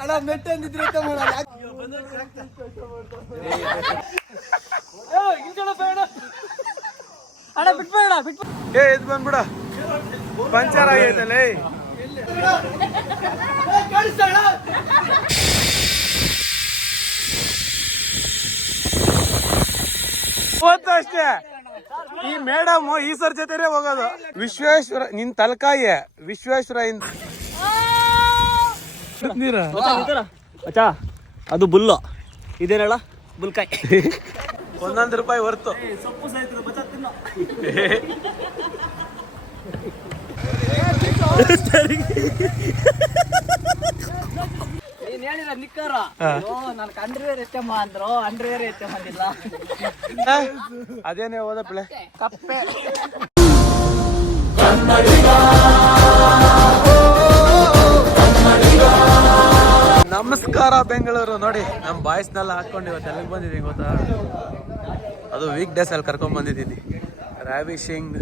ಅಣ್ಣ ಮೆಟ್ಟ ಅಂದಿದ್ರೆ ಅಣ್ಣ ಬಿಟ್ಬೇಡ ಏ ಇದು ಬಂದ್ಬಿಡ ಪಂಚರ್ ಆಗೈತಲ್ಲ ಅಷ್ಟೇ. ಈ ಮೇಡಮ್ ಈ ಸರ್ ಜೊತೆನೆ ಹೋಗೋದು. ವಿಶ್ವೇಶ್ವರ ನಿನ್ ತಲಕಾಯಿ ವಿಶ್ವೇಶ್ವರ ನೀರ ಅದು ಬುಲ್ಲು ಇದೇನಲ್ಲ ಬುಲ್ಕಾಯಿ. ₹1 ಹೊರ್ತು ಸೊಪ್ಪು ಸಹಿತ ಬಚ ತಿನ್ನೋ. ನೀನ್ ಹೇಳಿರ ನಿಕ್ಕರ ನನ್ ಅಂಡರ್ವೇರ್ ಎತ್ತಮ್ಮ ಅಂದ್ರು ಅಂಡರ್ವೇರ್ ಎತ್ತಮ್ಮ ಅಂದಿಲ್ಲ. ಅದೇನೇ ಹೋದ ಪ್ಲೇ ಕಪ್ಪೆ. ನಮಸ್ಕಾರ ಬೆಂಗಳೂರು. ನೋಡಿ ನಮ್ಮ ಬಾಯ್ಸ್ನೆಲ್ಲ ಹಾಕೊಂಡು ಇವತ್ತು ಎಲ್ಲಿಗೆ ಬಂದಿದ್ದೀನಿ ಗೊತ್ತಾ? ಅದು ವೀಕ್ ಡೇಸ್ ಅಲ್ಲಿ ಕರ್ಕೊಂಡ್ ಬಂದಿದ್ದೀನಿ. ರಾವಿಶಿಂಗ್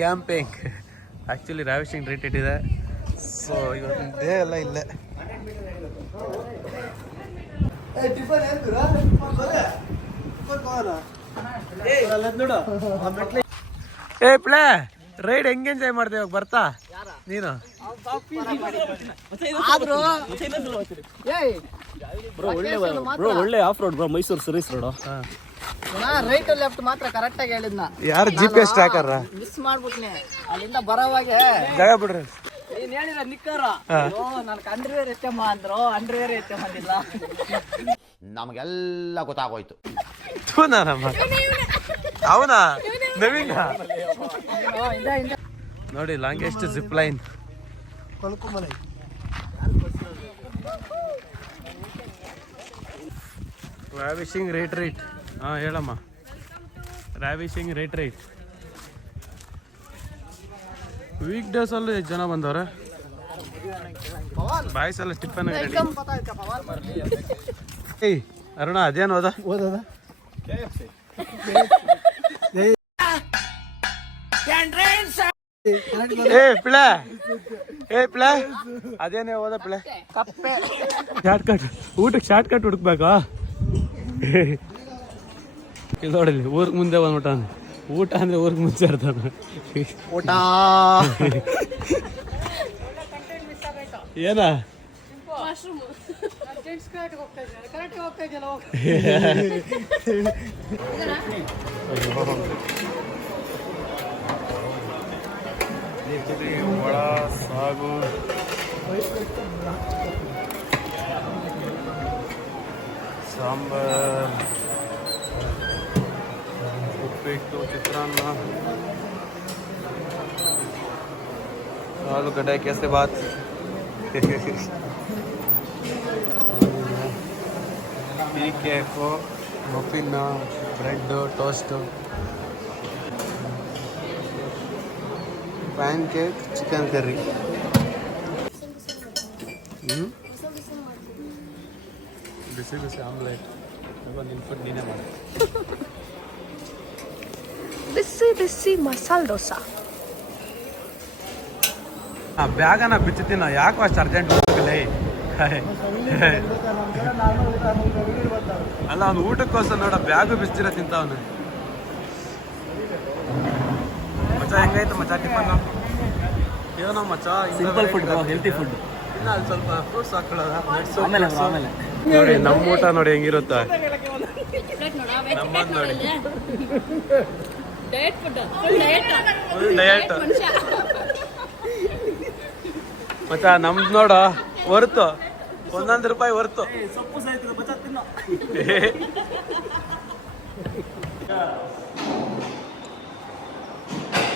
ಕ್ಯಾಂಪಿಂಗ್. ಆ್ಯಕ್ಚುಲಿ ರಾವಿಶಿಂಗ್ ರಿಟ್ರೀಟ್ ಇದೆ. ಸೊ ಇವತ್ತಿನ ಡೇ ಎಲ್ಲ ಇಲ್ಲೇ. ಏ ಪ್ಲೇ ರೈಡ್ ಹೆಂಗ್ ಎಂಜಾಯ್ ಮಾಡ್ದೆ ಇವಾಗ ಬರ್ತಾ ನೀನು? ಒಳ್ಳೆ of road bro, Mysuru service road. Right left ಮಾತ್ರ ಕರೆಕ್ಟ್ ಆಗಿ ಹೇಳಿದ್ನ. ಯಾರು GPS ಟ್ರ್ಯಾಕರ್ ಮಿಸ್ ಮಾಡ್ಬಿಟ್ನೆ ಅಲ್ಲಿಂದ ಬರೋವಾಗೆ. ಜಾಗ ಬಿಡ್ರಿ. ನೀನ್ ಹೇಳಿರ ನಿಕ್ಕರ ನನ್ ಅಂಡರ್ವೇರ್ ಎತ್ತಮ್ಮ ಅಂದ್ರು ಅಂಡರ್ವೇರ್ ಎತ್ತಮ್ಮ ಅಂದಿಲ್ಲ. ನಮಗೆಲ್ಲ ಗೊತ್ತಾಗೋಯ್ತು. ಅವನಾ ನವೀನ ನೋಡಿ ಲಾಂಗೆಸ್ಟ್ ಜಿಪ್ ಲೈನ್. ರಾವಿಶಿಂಗ್ ರಿಟ್ರೀಟ್. ಹಾಂ ಹೇಳಮ್ಮ. ರಾವಿಶಿಂಗ್ ರಿಟ್ರೀಟ್ ವೀಕ್ ಡೇಸ್ ಅಲ್ಲಿ ಎಷ್ಟು ಜನ ಬಂದವ್ರೆ? ಬಾಯ್ಸ್ ಎಲ್ಲ ಟಿಫನ್. ಏಯ್ ಅರುಣ ಅದೇನು ಓದದ? ಪ್ಲೇ ಅದೇನೇ ಓದ ಪ್ಲೇ ಕಪ್ಪೆ. ಶಾರ್ಟ್ ಕಟ್ ಊಟಕ್ಕೆ ಶಾರ್ಟ್ ಕಟ್ ಹುಡುಕ್ಬೇಕಾ? ಇಲ್ಲಿ ನೋಡಲಿ ಊರಿಗೆ ಮುಂದೆ ಬಂದ್ಬಿಟ್ಟಾನ. ಊಟ ಅಂದ್ರೆ ಊರಿಗೆ ಮುಂಚೆ ಇರ್ತಾನ. ಊಟ ಏನ ಒಳ ಸಾಗು ಸಾಂಬಾರ್ ಉಪ್ಪಿಟ್ಟು ಚಿತ್ರಾನ್ನ ಆಲೂಗಡ್ಡೆ kesari bath tea cake muffin bread toast pancake chicken curry. ಬಿಸಿ ಬಿಸಿ ಆಮ್ಲೆಟ್. ನಿನ್ನ ಫುಡ್ ನೀನೇ ಮಾಡಿ. ಬಿಸಿ ಬಿಸಿ ಮಸಾಲೆ ದೋಸೆ. ಬ್ಯಾಗನ ಬಿಚ್ಚುತ್ತೀನ ಯಾಕೋ ಅಷ್ಟು ಅರ್ಜೆಂಟ್ ಹೋಗಲೇ? ಅಲ್ಲ ಅವ್ನು ಊಟಕ್ಕೋಸ್ಕರ ನೋಡ ಬ್ಯಾಗು ಬಿಸ್ತಿರ ತಿಂತವನು. ಮಚ್ಚ ಹೆಂಗೈತೆ ಮಚ್ಚ ಟಿಫನ್? ಏನೋ ಮಚ್ಚ ಸಿಂಪಲ್ ಫುಡ್, ಹೆಲ್ತಿ ಫುಡ್. ಇನ್ನು ಅಲ್ಲಿ ಸ್ವಲ್ಪ ಫ್ರೂಟ್ಸ್ ಹಾಕೊಳ್ಳೋದ. ಆಮೇಲೆ ನೋಡಿ ನಮ್ಮ ಊಟ ನೋಡಿ ಹೆಂಗಿರುತ್ತೆ. ನಮ್ಮದು ನೋಡಿ ಡಯಟ್. ಮಚ್ಚ ನಮ್ದು ನೋಡ ಹೊರ್ತು ₹1 ಹೊರ್ತು. ಸೊಪ್ಪು ಸಹಿತ ಬಚ ತಿನ್ನೋ.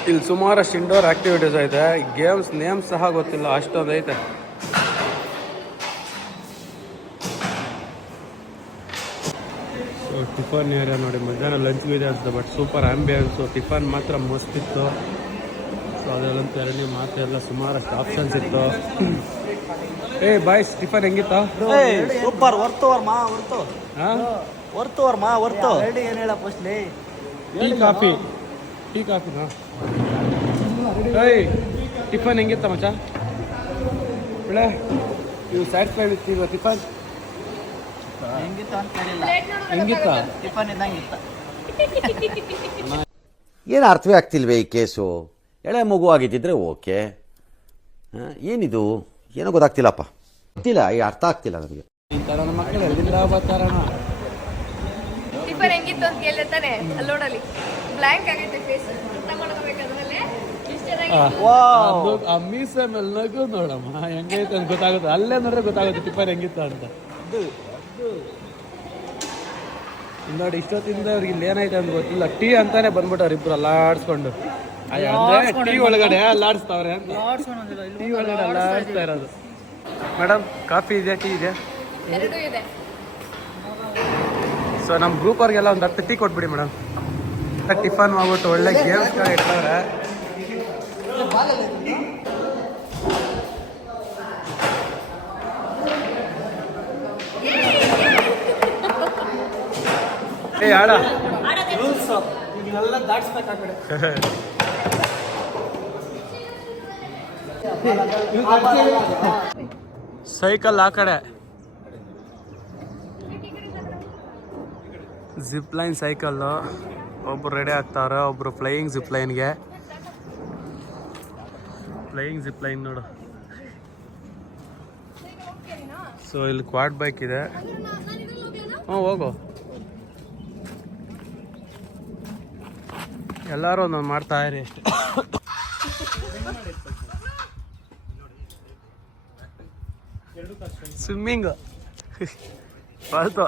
ಇಲ್ಲಿ ಸುಮಾರಷ್ಟು ಇಂಡೋರ್ ಆಕ್ಟಿವಿಟೀಸ್ ಐತೆ. ಗೇಮ್ಸ್ ನೇಮ್ ಸಹ ಗೊತ್ತಿಲ್ಲ ಅಷ್ಟೊಂದು ಐತೆ. ಸೊ ಟಿಫನ್ ಏರಿಯಾ ನೋಡಿ ಮಧ್ಯಾಹ್ನ ಲಂಚ್ಗೂ ಇದೆ ಅಂತ. But super ambience. ಟಿಫನ್ ಮಾತ್ರ ಮಸ್ತ್ ಇತ್ತು. ಸೊ ಅದರಲ್ಲಂತೂ ಎರಡನೇ ಮಾತು ಎಲ್ಲ ಸುಮಾರಷ್ಟು ಆಪ್ಷನ್ಸ್ ಇತ್ತು. ಏ ಬಾಯ್ಸ್ ಟಿಫನ್ ಹೆಂಗಿತ್ತ? ಸೂಪರ್. ವರ್ತು ವರ್ಮಾ ವರ್ತು. ಹಾಂ ವರ್ತು ವರ್ಮಾ ವರ್ತು. ಏನು ಹೇಳ ಫಸ್ಟ್ಲಿ? ಟೀ ಕಾಫಿನಾ? ಏಯ್ ಟಿಫನ್ ಹೆಂಗಿತ್ತ ಮಚ್ಚ? ಬಿಳೆ ಇವು ಸ್ಯಾಟಿಸ್ಫೈಡ್ ಇರ್ತೀವ ಟಿಫನ್ ಹೆಂಗಿತ್ತು ಅಂತ ಕೇಳಿಲ್ಲ. ಹೆಂಗಿತ್ತ ಟಿಫನ್ ಇದ್ದಂಗಿತ್ತು. ಏನು ಅರ್ಥವೇ ಆಗ್ತಿಲ್ವೇ ಈ ಕೇಸು? ಎಳೆ ಮಗು ಆಗಿದ್ದಿದ್ರೆ ಓಕೆ, ಏನಿದು ಏನೋ ಗೊತ್ತಾಗ್ತಿಲ್ಲಪ್ಪ, ಗೊತ್ತಿಲ್ಲ, ಈ ಅರ್ಥ ಆಗ್ತಿಲ್ಲ ನನಗೆ. ಈ ಥರ ನಮ್ಮ ಮಕ್ಕಳು ಎಲ್ಲಿಂದ ಬರ್ತಾರಣ? ಟಿಫನ್ ಹೆಂಗಿತ್ತು ಅಂತ ಕೇಳಿದ್ರೆ ತಾನೆ ಅಲ್ಲಿ ನೋಡಲಿ ಬ್ಲ್ಯಾಂಕ್ ಆಗೈತೆ ಫೇಸ್ ಊಟ ಮಾಡ್ಕೋಬೇಕಾದ್ಮೇಲೆ ಇಷ್ಟು ಚೆನ್ನಾಗಿ ಆ ಮೀಸೆ ಮೇಲೆ ನಗು ನೋಡಮ್ಮ ಹೆಂಗೈತೆ ಅಂತ ಗೊತ್ತಾಗುತ್ತೆ. ಅಲ್ಲೇ ನೋಡ್ರೆ ಗೊತ್ತಾಗುತ್ತೆ ಟಿಫನ್ ಹೆಂಗಿತ್ತು ಅಂತ. ನೋಡಿ ಇಷ್ಟೊತ್ತಿಂದ ಅವ್ರಿಗೆ ಇಲ್ಲಿ ಏನಾಯ್ತು ಅಂತ ಗೊತ್ತಿಲ್ಲ. ಟೀ ಅಂತಾನೆ ಬಂದ್ಬಿಟ್ಟವ್ರು ಇಬ್ರು ಅಲ್ಲಾಡ್ಸ್ಕೊಂಡು. ಅಂದ್ರೆ ಟೀ ಒಳಗಡೆ ಅಲ್ಲಾಡಿಸ್ತಾವ್ರೆ ಅಂತ. ಟೀ ಒಳಗಡೆ ಅಲ್ಲಾಡಿಸ್ತಾ ಇರೋದು. ಮೇಡಮ್ ಕಾಫಿ ಇದೆಯಾ, ಟೀ ಇದೆಯಾ? ಎರಡೂ ಇದೆ. ಸೊ ನಮ್ಮ ಗ್ರೂಪ್ ಅವ್ರಿಗೆಲ್ಲ ಒಂದು 10 ಟೀ ಕೊಟ್ಬಿಡಿ ಮೇಡಮ್. ಟಿಫನ್ ಮಾಡ್ಬಿಟ್ಟು ಒಳ್ಳೆ ಗೇಮ್ಸ್ ಇಟ್ಟವ್ರೆ. ಏ ಆಡ ಈಗೆಲ್ಲ ದಾಟ್ಸ್ಬೇಕಾಗ್ಬಿಡೆ. ಸೈಕಲ್ ಆ ಕಡೆ ಜಿಪ್ ಲೈನ್ ಸೈಕಲ್ಲು. ಒಬ್ರು ರೆಡಿ ಆಗ್ತಾವ್ರೆ, ಒಬ್ರು ಫ್ಲೈಯಿಂಗ್ ಜಿಪ್ ಲೈನ್ಗೆ. ಫ್ಲೈಯಿಂಗ್ ಜಿಪ್ ಲೈನ್ ನೋಡು. ಸೊ ಇಲ್ಲಿ ಕ್ವಾಡ್ ಬೈಕ್ ಇದೆ. ಹ್ಞೂ ಹೋಗು. ಎಲ್ಲರೂ ಒಂದೊಂದು ಮಾಡ್ತಾ ಇರಿ ಅಷ್ಟೇ. ಸ್ವಿಮ್ಮಿಂಗ್ ಬಾಳ್ತು.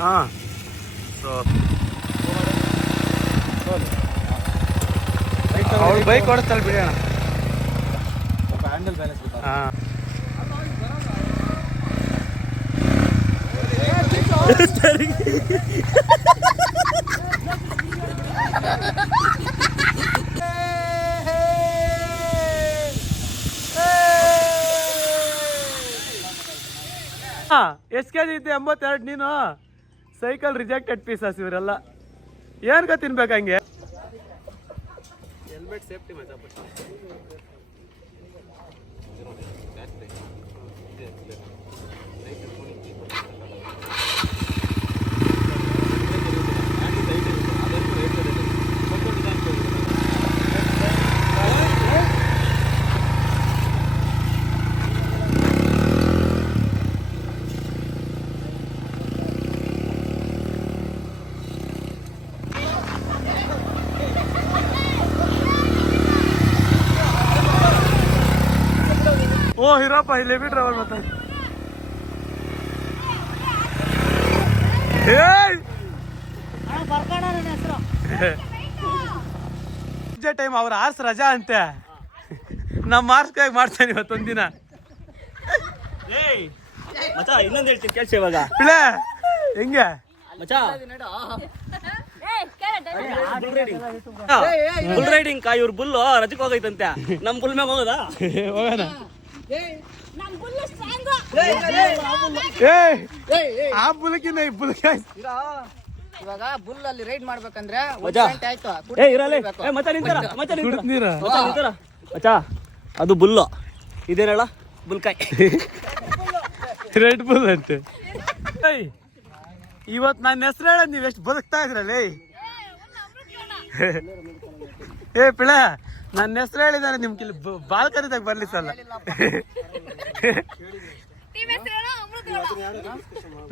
ಹಾಂ ಸೊ ಅವ್ಳು ಬೈಕ್ ಓಡಿಸ್ತಾಳೆ ಬಿಡೋಣ. ಹ್ಯಾಂಡಲ್ ಬ್ಯಾಲೆನ್ಸ್ ಗೊತ್ತಾ? ಹಾಂ ಎಷ್ಟು ಕೆ ಜಿ ಇದ್ದೆ? 82. ನೀನು ಸೈಕಲ್ ರಿಜೆಕ್ಟೆಡ್ ಪೀಸಸ್ ಇವರೆಲ್ಲ. ಏನ್ಗ ತಿನ್ಬೇಕು ಹಂಗೆ? ಹೆಲ್ಮೆಟ್ ಸೇಫ್ಟಿ ಮಜಾ. ಓ ಹಿರಪ್ಪ ಇಲ್ಲಿ ಬಿಟ್ರೆ ಅವ್ರು ಮತ್ತೆ ಟೈಮ್ ಅವ್ರ ಆರ್ಸ್ ರಜಾ ಅಂತೆ. ನಮ್ಮ ಮಾರ್ಸ್ಕಾಗಿ ಮಾಡ್ತೇನೆ ಇವತ್ತೊಂದಿನ. ಮಚ್ಚ ಇನ್ನೊಂದು ಹೇಳ್ತೀನಿ ಕೇಳಿಸಿ ಇವಾಗ. ಇಳೆ ಹೆಂಗೆ ಮಚ್ಚ ಬುಲ್ ರೈಡಿಂಗ್ ಇವ್ರ ಬುಲ್ಲು ರಜಕ್ಕೆ ಹೋಗೈತಂತೆ. ನಮ್ ಬುಲ್ ಮ್ಯಾಗ ಹೋಗೋದಾ? ಹೋಗೋಣ. ಆ ಬುಲ್ಕಿನ ಈ ಬುಲ್ಕ ಇವಾಗ ಬುಲ್ ಅಲ್ಲಿ ರೈಡ್ ಮಾಡ್ಬೇಕಂದ್ರೆ ಅದು ಬುಲ್ಲು. ಇದೇನಲ್ಲ ಬುಲ್ಕಾಯ್, ರೆಡ್ ಬುಲ್ ಅಂತೆ. ಇವತ್ತು ನನ್ನ ಹೆಸರು ಹೇಳ, ನೀವು ಎಷ್ಟು ಬದುಕ್ತಾ ಇದ್ರಲ್ಲಿ. ಏ ಪಿಳ, ನನ್ನ ಹೆಸರು ಹೇಳಿದಾರೆ ನಿಮ್ಗೆ ಇಲ್ಲಿ ಬಾಲ್ಕನಿದಾಗ ಬರ್ಲಿ ಸಲ್ಲ.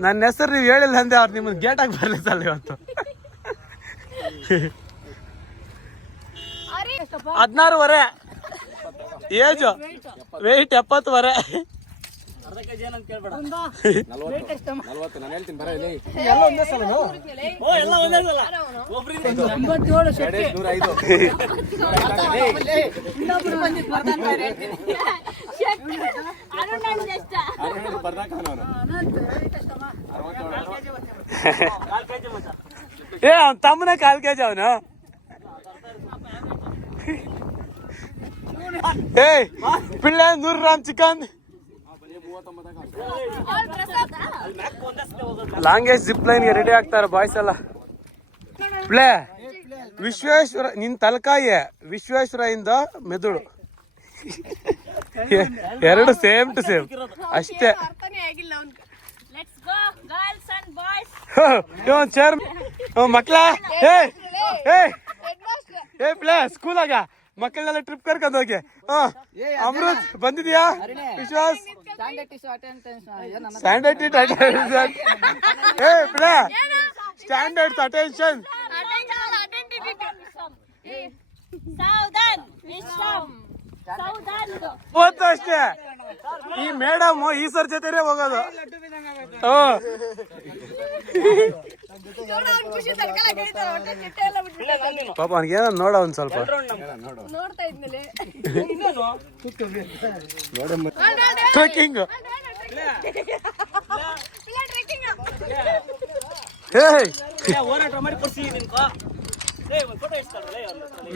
ನನ್ನ ಹೆಸರು ನೀವು ಹೇಳಿಲ್ಲ ಅಂದೆ ಅವ್ರು ನಿಮ್ಮನ್ನ ಗೇಟಾಗಿ ಬರ್ಲಿ ಸಲ್ಲ ಇವತ್ತು. 16 ಏಜು, ವೆಯ್ಟ್ 70. ಅರ್ಧ ಕೆಜಿ ಏನಂತ ಕೇಳ್ಬೇಡ. 40 ನಾನು ಹೇಳ್ತೀನಿ ಬರ ಇಲ್ಲಿ. ಎಲ್ಲ ಒಂದೇ ಸಲ ಒಬ್ರಿಗೆ 87 105 ಏ ಅವ್ನ ತಮ್ಮನ 1/4 ಕೆಜಿ ಅವನು. ಏ Pillai 100 gram chicken. Longest zip ಲೈನ್ಗೆ ರೆಡಿ ಆಗ್ತಾರೆ ಬಾಯ್ಸ್ ಎಲ್ಲ. ಪ್ಲೇ ವಿಶ್ವೇಶ್ವರ ನಿನ್ ತಲಕಾಯಿ ವಿಶ್ವೇಶ್ವರ ಇಂದ ಮೆದುಳು ಎರಡು ಸೇಮ್ ಟು ಸೇಮ್ ಅಷ್ಟೇ. ಚೇರ್ ಮಕ್ಳ ಏ ಪ್ಲೇ ಸ್ಕೂಲಾಗ ಮಕ್ಕಳನ್ನೆಲ್ಲ ಟ್ರಿಪ್ ಕರ್ಕೊಂಡು ಹೋಗಿ. ಅಮೃತ್ ಬಂದಿದ್ಯಾ? ವಿಶ್ವಾಸ್ ಸ್ಟ್ಯಾಂಡರ್ಡ್ ಅಟೆನ್ಷನ್. ಏ ಪ್ಲೇ ಸ್ಟ್ಯಾಂಡರ್ಡ್ಸ್ ಅಟೆನ್ಷನ್. ಓದ್ತು ಅಷ್ಟೇ. ಈ ಮೇಡಮ್ ಈ ಸರ್ ಜೊತೆನೆ ಹೋಗೋದು. ಪಾಪ ಅವನಿಗೇನ ನೋಡ ಒಂದ್ ಸ್ವಲ್ಪ. ಟ್ರೆಕ್ಕಿಂಗ್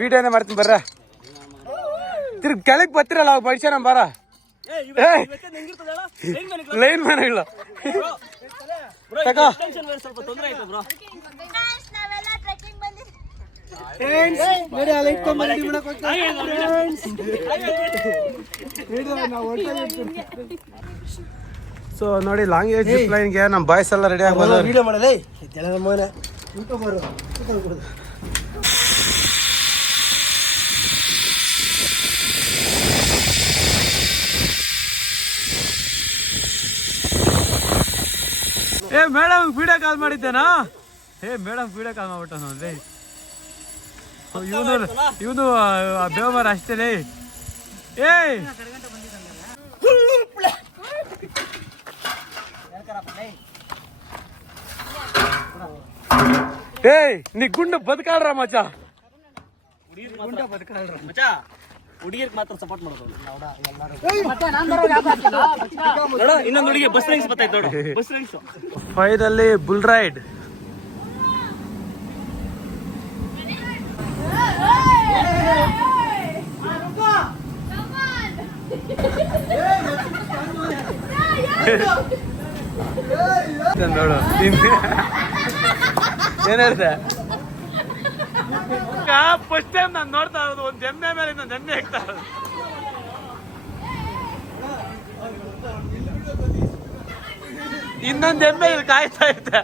ವಿಡಿಯೋನೇ ಮಾಡ್ತೀನಿ ಬರ್ರ. ತಿರ್ಗಿ ಕೆಳಗ್ ಬರ್ತಿರಲ್ಲ ಅವಾಗ ಬಡಿಸ ನಮ್ ಬರ ಲೈನ್ ಮ್ಯಾನ್ಗಳು ಸೊ ನೋಡಿ ಲಾಂಗ್ ಏಜ್ ಲೈನ್ಗೆ ನಮ್ಮ ಬಾಯ್ಸ್ ಎಲ್ಲ ರೆಡಿ ಆಗ್ಬೋದು. ಏ ಮೇಡಮ್ ವಿಡಿಯೋ ಕಾಲ್ ಮಾಡಿದ್ದೇನಾ? ಮೇಡಮ್ ವಿಡಿಯೋ ಕಾಲ್ ಮಾಡ್ಬಿಟ್ಟ ನೋಡ್ರಿ. ಇವನು ಬೇವಮಾರ ಅಷ್ಟೇ. ನೀ ಗುಂಡ ಬದುಕಾಳ್ರ ಮಚ. ಹುಡುಗಿರ್ ಮಾತ್ರ ಸಪೋರ್ಟ್ ಮಾಡೋದು. ಇನ್ನೊಂದು ಹುಡುಗಿ ಬಸ್ ರೈಡ್ಸ್ ಬರ್ತೈತೆ ನೋಡು. Bus rides finally bull ride. ನೋಡು ಏನ್ ಹೇಳ್ದೆ? ಫಸ್ಟ್ ಟೈಮ್ ನಾನು ನೋಡ್ತಾ ಇರೋದು ಒಂದ್ ಎಮ್ಮೆ ಮೇಲೆ ಇನ್ನೊಂದು ಎಮ್ಮೆ ಆಗ್ತಾ ಇರೋದು. ಇನ್ನೊಂದು ಎಮ್ಮೆ ಇಲ್ಲಿ ಕಾಯ್ತಾ ಇದ್ದೆ.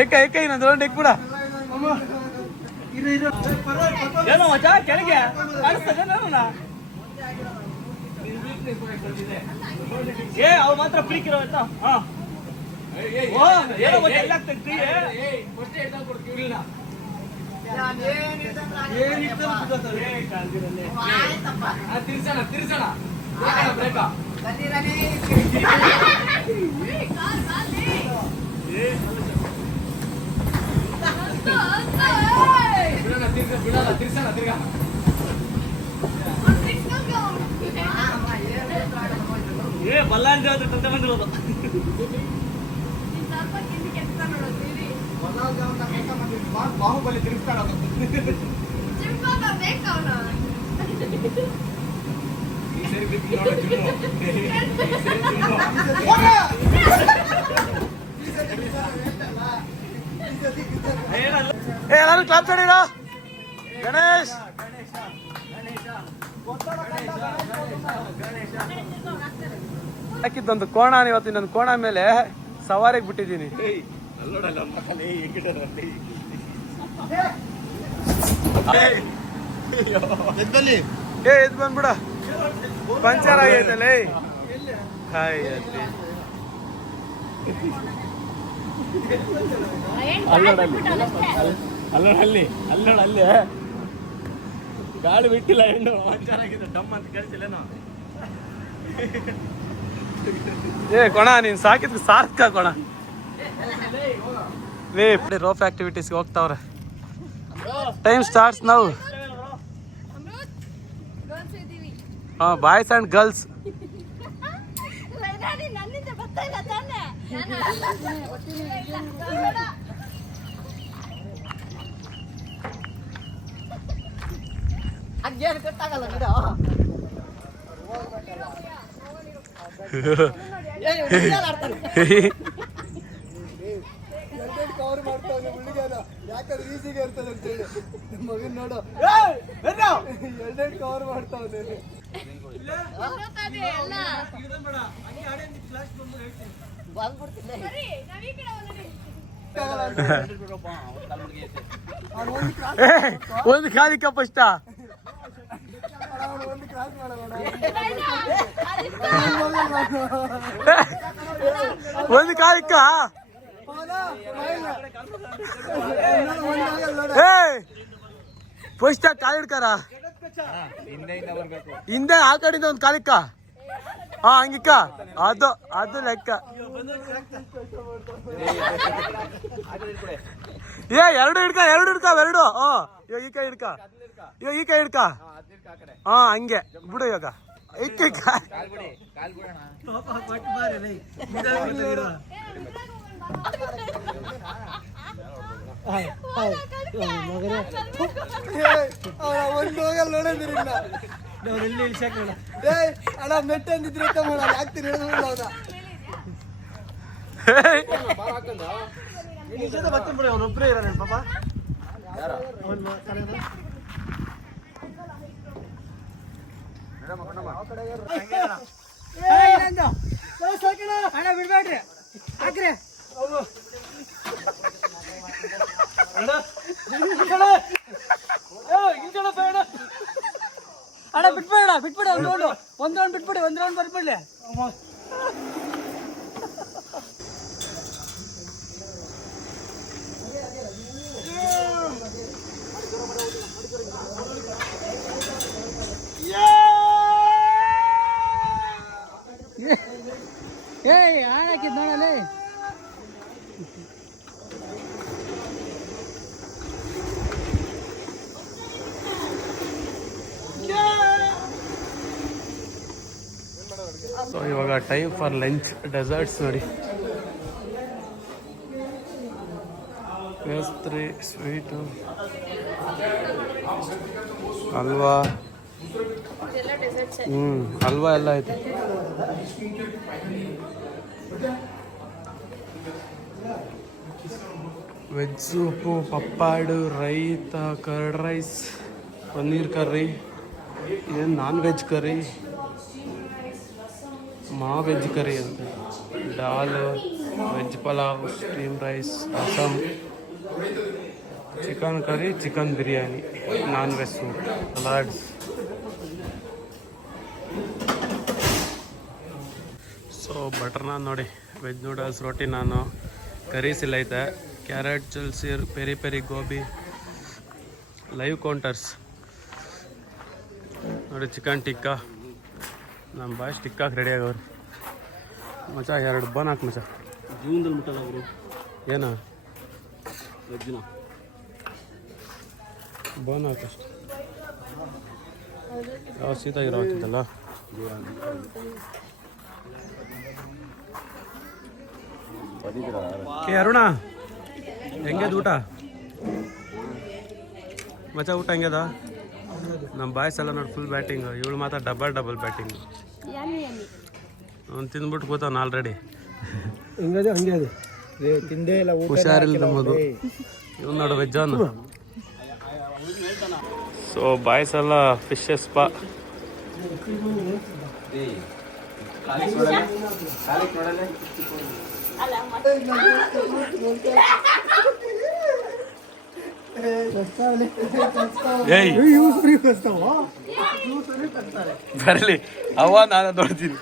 ಏಕ ಇನ್ನೊಂದು ರೌಂಡ್ ಎಕ್ಬಿಡ. ಏನೋ ಮಚ್ಚ ಕೆಳಗೆ ಕಾಣಿಸ್ತದೆ. ಅವ್ರು ಮಾತ್ರ ಪ್ರೀಕಿರೋ ಆಯ್ತಾ? ಏನೋ ಮಚ್ಚ ಎಲ್ಲ ಆಗ್ತದೆ ಕೈ. ತಿರ್ಸಣ ಬಲ್ಲಾಂಜ ತಂದೆ ಬಂದಿರೋದು. ಬಾಹುಬಲಿ ತಿರುಗ್ತಾಡೋದು. ಎಲ್ಲಾರು ಕ್ಲಾಪ್ ಮಾಡಿರ. ಗಣೇಶ್ ಹಾಕಿದ್ದೊಂದು ಕೋಣ ಇವತ್ತು ಇನ್ನೊಂದು ಕೋಣ ಮೇಲೆ ಸವಾರಿಗೆ ಬಿಟ್ಟಿದ್ದೀನಿ. ಎದ್ ಬಂದ್ಬಿಡ ಪಂಚರ್ ಆಗೈತಲ್ಲ. ಹಾಯ್ ಅತ್ತಿ ಅಲ್ಲೋಡಲ್ಲಿ ಗಾಳಿ ಬಿಟ್ಟಿಲ್ಲ ಹೆಣ್ಣು ಚೆನ್ನಾಗಿದೆ ಡಮ್ ಅಂತ ಕೇಳ್ತಿಲ್ಲೇನೋ. ಏ ಕೊಣ ನೀನ್ ಸಾಕಿದ್ ಸಾರ್ಥ ಕೊಣ. ರೋಪ್ ಆಕ್ಟಿವಿಟೀಸ್ಗೆ ಹೋಗ್ತಾವ್ರೆ. ಟೈಮ್ ಸ್ಟಾರ್ಟ್ಸ್ ನಾವು. Boys and girls. ಅದೇನು ಕಟ್ಟಾಗಲ್ಲ ಬಿಡ. ಕವರ್ ಮಾಡ್ತಾವನೆ ಹುಡುಗನ, ಯಾಕಂದ್ರೆ ಈಸಿಗೆ ಇರ್ತದೆ ಅಂತೇಳಿ ಮಗನ್ ನೋಡು. ಎರಡೆರಡು ಕವರ್ ಮಾಡ್ತಾವನೆ. ಒಂದು ಖಾಲಿ ಕಪ್ ಅಷ್ಟ. ಒಂದು ಕಾಲಿಕ್ಕ ಫಸ್ಟ್ ಕಾಲಿಡ್ಕಾರ ಹಿಂದೆ ಆ ಕಡೆಯಿಂದ ಒಂದು ಕಾಲಿಕ್ಕ. ಹಾ ಹಂಗಿಕ್ಕ ಅದು ಅದು ಲೆಕ್ಕ. ಎರಡು ಹಿಡ್ಕ ಎರಡು ಇವಾಗ ಈ ಕೈ ಹಿಡ್ಕ, ಇವಾಗ ಈ ಕೈ ಹಿಡ್ಕ. ಹಾ ಹಂಗೆ ಬಿಡು ಇವಾಗ. ಒಂದು ಹೋಗಲ್ಲ ನೋಡೋದಿಲ್ಲ. ನಾವೆಲ್ಲಿ ಇಳ್ಸಾಕೋಣ. ಅಣ್ಣ ಮೆಟ್ಟ ಅಂದಿದ್ರೆ ಆಗ್ತೀನಿ ಬರ್ತೀನಿ ಅವನೊಬ್ಬರೇ ಇರೋಣ ಪಾಪ. ಅಣ್ಣ ಬಿಡ್ಬೇಡ್ರಿ ಹಾಕ್ರಿ. ಅಣ್ಣ ಬಿಟ್ಬೇಡ ಒಂದು ರೌಂಡ್ ಬಿಟ್ಬಿಡಿ, ಒಂದು ರೌಂಡ್ ಬರ್ಬಿಡ್ಲಿ. ಹಾಕಿದ್ ನೋಡಲೇ. ಸೊ ಇವಾಗ ಟೈಮ್ ಫಾರ್ ಲಂಚ್. ಡೆಸರ್ಟ್ಸ್ ನೋಡಿ, ಪೇಸ್ಟ್ರಿ, ಸ್ವೀಟು, ಹಲ್ವಾ. ಹಲ್ವಾ ಎಲ್ಲ ಐತೆ. ವೆಜ್ ಸೂಪು, ಪಪ್ಪಾಡು, ರೈತ, ಕರ್ಡ್ ರೈಸ್, ಪನ್ನೀರ್ ಕರ್ರಿ, ಇದೇನು ನಾನ್ ವೆಜ್ ಕರಿ, ವೆಜ್ ಕರಿ ಅಂತ, dal, veg pulao, steam rice, rasam, chicken curry, chicken biryani, non veg soup, salads. So butter naan ನೋಡಿ, veg noodles, roti naan, curries ಇಲ್ಲ ಐತೆ, ಕ್ಯಾರೆಟ್ ಚಲ್ಸೀರ್, peri peri gobi, live counters ನೋಡಿ, ಚಿಕನ್ ಟಿಕ್ಕಾ. ನಮ್ಮ ಬಾಯ್ಸ್ ಟಿಕ್ಕಾಕ್ ರೆಡಿ ಆಗವ್ರು ಮಚ. 2 ಬನ್ ಹಾಕಿ ಮಚ. ಜೀವನದಲ್ಲಿ ಮುಟ್ಟಲ್ಲ ಅವರು. ಏನ ವೆಜ್ಜಿನ ಬನ್ ಹಾಕಷ್ಟು ಯಾವ ಸೀತಾಗಿರೋ ಹಾಕಿದ್ದಲ್ಲ. ಅರುಣ ಹೆಂಗ್ಯದ ಊಟ ಮಚ? ಊಟ ಹೆಂಗ್ಯದ? ನಮ್ಮ ಬಾಯ್ಸ್ ಎಲ್ಲ ನೋಡಿ ಫುಲ್ ಬ್ಯಾಟಿಂಗ್, ಇವಳು ಮಾತ್ರ ಡಬಲ್ ಬ್ಯಾಟಿಂಗ್. ಅವ್ನು ತಿಂದ್ಬಿಟ್ಟು ಕೂತಾನ ಆಲ್ರೆಡಿ. ಹುಷಾರಿಲ್ಲ ನಮ್ಮದು. ಇವ್ನು ನೋಡು ವೆಜ್ ಅವನು. ಸೊ ಬಾಯ್ಸ್ ಎಲ್ಲ ಫಿಶಸ್ ಪಾ. ಬರಲಿ ಅವ ನಾನು ನೋಡ್ತೀನಿ.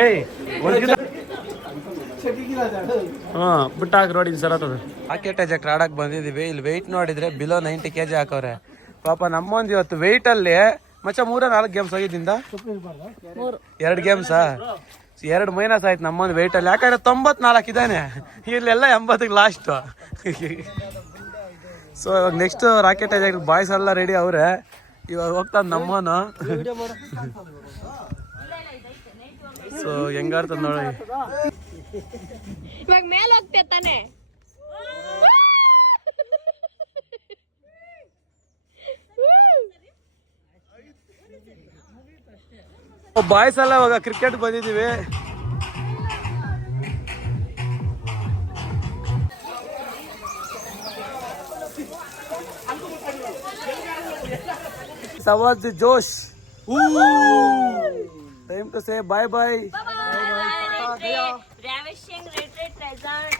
ಏಯ್ ಬಿಟ್ಟಾಕ್ ರೋಡ್ ಸರ್ ಆತದ ರಾಕೆಟ್ ಎಜೆಕ್ಟ್ ಆಡಕ್ ಬಂದಿದೀವಿ. ಇಲ್ಲಿ ವೆಯ್ಟ್ ನೋಡಿದ್ರೆ ಬಿಲೋ 90 kg ಹಾಕವ್ರೆ. ಪಾಪ ನಮ್ಮೊಂದು ಇವತ್ತು ವೆಯ್ಟ್ ಅಲ್ಲಿ ಮಚ್ಚ 3-4 ಗೇಮ್ಸ್ ಹೋಗಿದ್ದಿಂದ 2 ಗೇಮ್ಸಾ 2 ಮೈನಸ್ ಆಯ್ತು ನಮ್ಮೊಂದು ವೆಯ್ಟ್ ಅಲ್ಲಿ. ಯಾಕಂದ್ರೆ 94 ಇದ್ದಾನೆ, ಇಲ್ಲೆಲ್ಲ 80ಗೆ ಲಾಸ್ಟ್. ಸೊ ಇವಾಗ ನೆಕ್ಸ್ಟ್ ರಾಕೆಟ್ ಎಜೆಕ್ಟ್ ಬಾಯ್ಸ್ ಎಲ್ಲ ರೆಡಿ ಅವ್ರೆ. ಇವಾಗ ಹೋಗ್ತಾನ ನಮ್ಮನು. ಸೊ ಹೆಂಗಾಡ್ತದ ನೋಡಿ. ಇವಾಗ ಮೇಲೆ ಹೋಗ್ತೇ ತಾನೆ. ಬಾಯ್ಸ್ ಎಲ್ಲ ಇವಾಗ ಕ್ರಿಕೆಟ್ ಬಂದಿದೀವಿ. ಸವಾದ್ ಜೋಶ್. Time to say bye bye. Ravishing retreat resort.